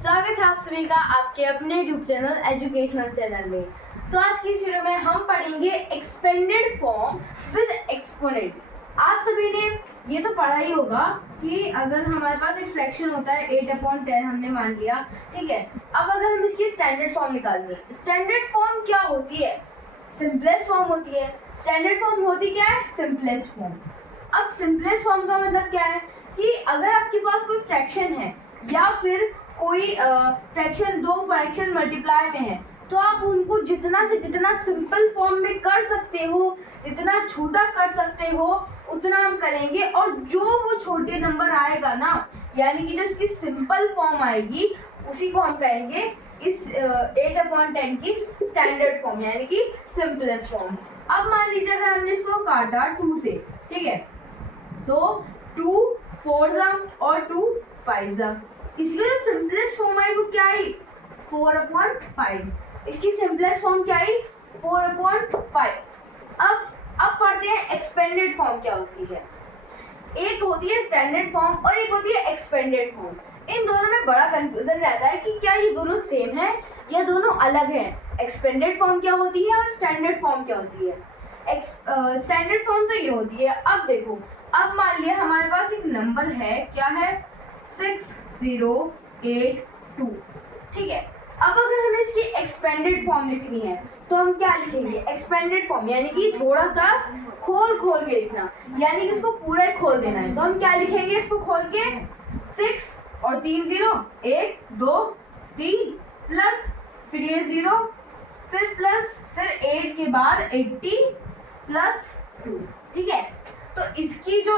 स्वागत है आप सभी का आपके अपने यूट्यूब चैनल एजुकेशनल चैनल में। तो आज की इस वीडियो में हम पढ़ेंगे एक्सपेंडेड फॉर्म विद एक्सपोनेंट। आप सभी ने ये तो पढ़ा ही होगा कि अगर हमारे पास एक फ्रैक्शन होता है 8/10 हमने मान लिया, ठीक है। अब अगर हम इसकी स्टैंडर्ड फॉर्म निकालेंगे, स्टैंडर्ड फॉर्म क्या होती है? सिंपलेस्ट फॉर्म होती है। स्टैंडर्ड फॉर्म होती क्या है? Simplest form. अब सिंपलेस्ट फॉर्म का मतलब क्या है कि अगर आपके पास कोई फ्रैक्शन है या फिर कोई फ्रैक्शन, दो फ्रैक्शन मल्टीप्लाई में है, तो आप उनको जितना से जितना सिंपल फॉर्म में कर सकते हो, जितना छोटा कर सकते हो उतना हम करेंगे। और जो वो छोटे नंबर आएगा ना, यानी कि जो इसकी सिंपल फॉर्म आएगी उसी को हम कहेंगे इस 8/10 की स्टैंडर्ड फॉर्म, यानी कि सिंपलेस्ट फॉर्म। अब मान लीजिए अगर हमने इसको काटा 2 से, ठीक है, तो 2 4 और 2 5। इसकी जो सिंपलेस्ट फॉर्म आई वो क्या आई? 4/5। इसकी सिंपलेस्ट फॉर्म क्या आई? 4/5। अब पढ़ते हैं एक्सपेंडेड फॉर्म क्या होती है। एक होती है स्टैंडर्ड फॉर्म और एक होती है एक्सपेंडेड फॉर्म। इन दोनों में बड़ा कंफ्यूजन रहता है कि क्या ये दोनों सेम है या दोनों अलग हैं। एक्सपेंडेड फॉर्म क्या होती है और स्टैंडर्ड फॉर्म क्या होती है? स्टैंडर्ड फॉर्म तो ये होती है। अब देखो, अब मान लिया हमारे पास एक नंबर है, क्या है? 6082, ठीक है। अब अगर हमें इसकी एक्सपेंडेड फॉर्म लिखनी है तो हम क्या लिखेंगे? एक्सपेंडेड फॉर्म, यानी कि थोड़ा सा खोल के लिखना, यानी कि इसको पूरा खोल देना है। तो हम क्या लिखेंगे इसको खोल के? 6 और 3 0, 1 2 3 प्लस, फिर ये 0, फिर प्लस, फिर 8 के बाद 80 प्लस 2, ठीक है। तो इसकी जो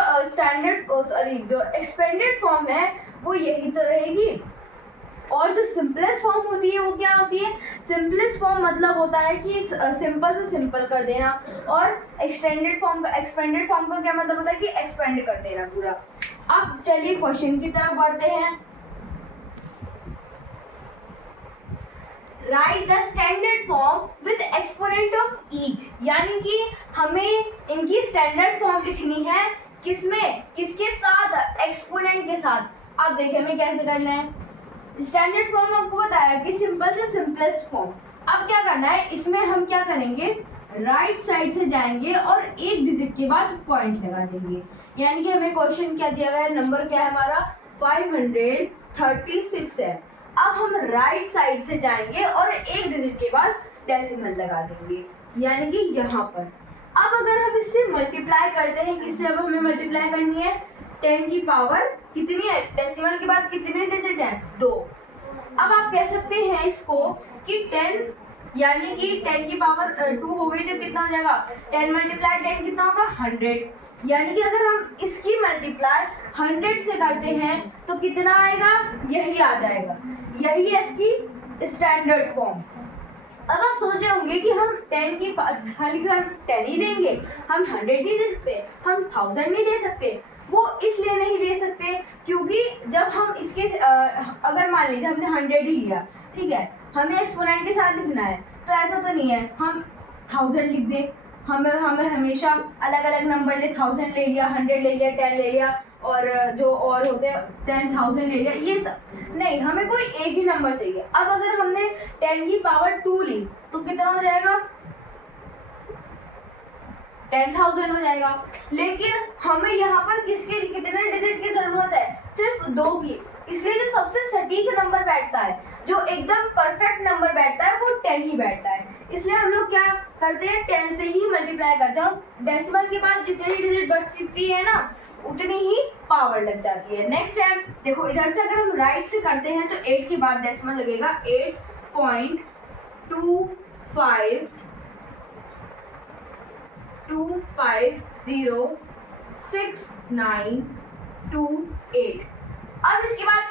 जो एक्सपेंडेड फॉर्म है वो यही तो रहेगी। और जो सिंपलेस्ट फॉर्म होती है वो क्या होती है? सिंपलेस्ट फॉर्म मतलब होता है कि सिंपल से सिंपल कर देना, और एक्सपेंडेड फॉर्म का क्या मतलब होता है कि एक्सपेंड कर देना पूरा। अब चलिए क्वेश्चन की तरफ बढ़ते हैं। Right the standard form with exponent of each, यानी कि हमें इनकी स्टैंडर्ड फॉर्म लिखनी है। किसमें? किसके साथ? एक्सपोनेंट के साथ। अब देखिए हमें कैसे करना है। स्टैंडर्ड फॉर्म आपको बताया कि सिंपल से सिंपलेस्ट फॉर्म। अब क्या करना है, इसमें हम क्या करेंगे? राइट साइड से जाएंगे और एक डिजिट के बाद पॉइंट लगा देंगे। यानी कि हमें क्वेश्चन क्या दिया गया है, नंबर क्या है हमारा? 536 है। अब हम राइट साइड से जाएंगे और एक डिजिट के बाद डेसिमल लगा देंगे, यानी कि यहाँ पर। अब अगर हम इससे मल्टीप्लाई करते हैं, किससे अब हमें मल्टीप्लाई करनी है? 10 की पावर कितनी है? डेसिमल के बाद कितने डिजिट हैं? 2। अब आप कह सकते हैं इसको कि 10, यानी कि 10 की पावर 2 हो गई, जो कितना हो जाएगा? 10 × 10 कितना होगा? 100। यानी कि अगर हम इसकी मल्टीप्लाई 100 से करते हैं तो कितना आएगा? यही आ जाएगा। यही है इसकी स्टैंडर्ड फॉर्म। अब आप सोच रहे होंगे कि हम 10 की खाली हम 10 ही लेंगे, हम 100 नहीं ले सकते, हम 1000 नहीं ले सकते। वो इसलिए नहीं ले सकते क्योंकि जब हम इसके अगर मान लीजिए हमने 100 ही लिया, ठीक है, हमें एक्सपोनेंट के साथ लिखना है, तो ऐसा तो नहीं है हम 1000 लिख दें। हमें हमेशा अलग अलग नंबर ले, 1000 ले लिया, 100 ले लिया, 10 ले लिया, और जो और होते हैं 10,000 ले लिया, ये सब नहीं, हमें कोई एक ही नंबर चाहिए। अब अगर हमने 10 की पावर 2 ली तो कितना हो जाएगा? 10,000 हो जाएगा। लेकिन हमें यहाँ पर किसके कितने डिजिट की जरूरत है? सिर्फ 2 की। इसलिए जो सबसे सटीक नंबर बैठता है, जो एकदम परफेक्ट नंबर बैठता है, वो 10 ही बैठता है। इसलिए हम लोग क्या करते हैं? 10 से ही मल्टीप्लाई करते हैं, और डेसिमल के बाद जितनी डिजिट बच सकती है ना, उतनी ही पावर लग जाती है। नेक्स्ट टाइम देखो, इधर से अगर हम राइट से करते हैं तो 8 के बाद डेसिमल लगेगा। 8.2506928। अब इसके बाद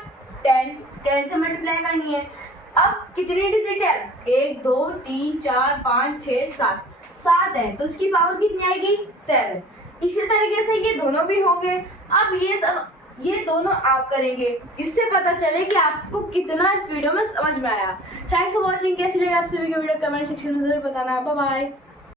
10 से मल्टीप्लाई करनी है। अब कितनी डिजिट है? 1 2 3 4 5 6 7 है, तो इसकी पावर कितनी आएगी? 7। इसी तरीके से ये दोनों भी होंगे। अब ये दोनों आप करेंगे, इससे पता चले कि आपको कितना इस वीडियो में समझ में आया। Thanks for watching. कैसी लगी आप सभी की वीडियो? कमेंट सेक्शन में जरूर बताना। Bye bye.